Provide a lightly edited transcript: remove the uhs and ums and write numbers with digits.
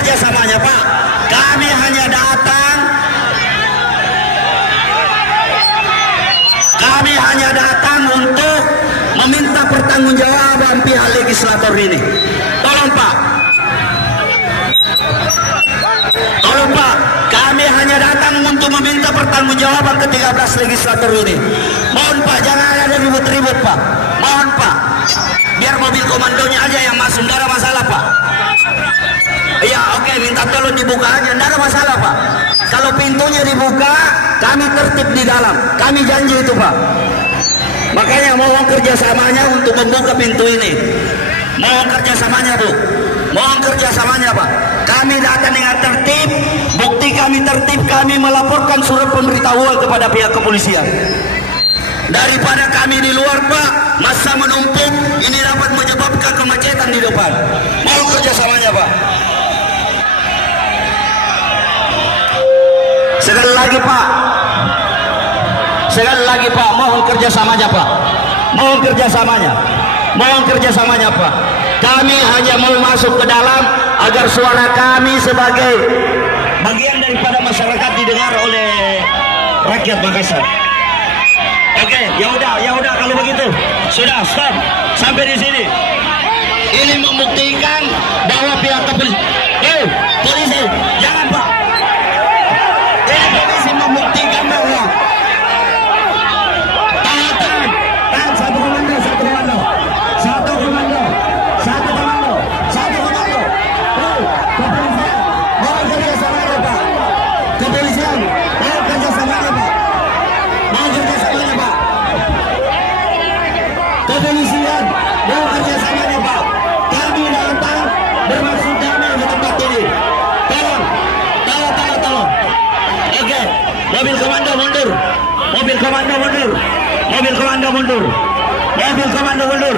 kerjasamanya Pak. Kami hanya datang untuk meminta pertanggungjawaban pihak legislator ini. Tolong Pak, kami hanya datang untuk meminta pertanggungjawaban ke-13 legislator ini. Mohon Pak, jangan ada ribut-ribut Pak. Mohon Pak, biar mobil komandonya aja yang masuk, tidak ada masalah Pak. Iya, oke, minta tolong dibuka aja, tidak ada masalah Pak. Kalau pintunya dibuka, kami tertib di dalam. Kami janji itu Pak. Makanya mohon kerjasamanya untuk membuka pintu ini. Mohon kerjasamanya Bu. Mohon kerjasamanya Pak. Kami datang dengan tertib. Bukti kami tertib, kami melaporkan surat pemberitahuan kepada pihak kepolisian. Daripada kami di luar Pak, masa menumpuk, ini dapat menyebabkan kemacetan di depan. Mohon kerjasamanya Pak. Sekali lagi Pak, mohon kerjasamanya Pak. Mohon kerjasamanya Pak. Kami hanya mau masuk ke dalam agar suara kami sebagai bagian daripada masyarakat didengar oleh rakyat Makassar. Oke, ya udah kalau begitu. Sudah, stop. Sampai di sini. Ini membuktikan bahwa pihak kepolisian. Polisi, jangan Pak. Ini polisi membuktikan bahwa mobil komando mundur.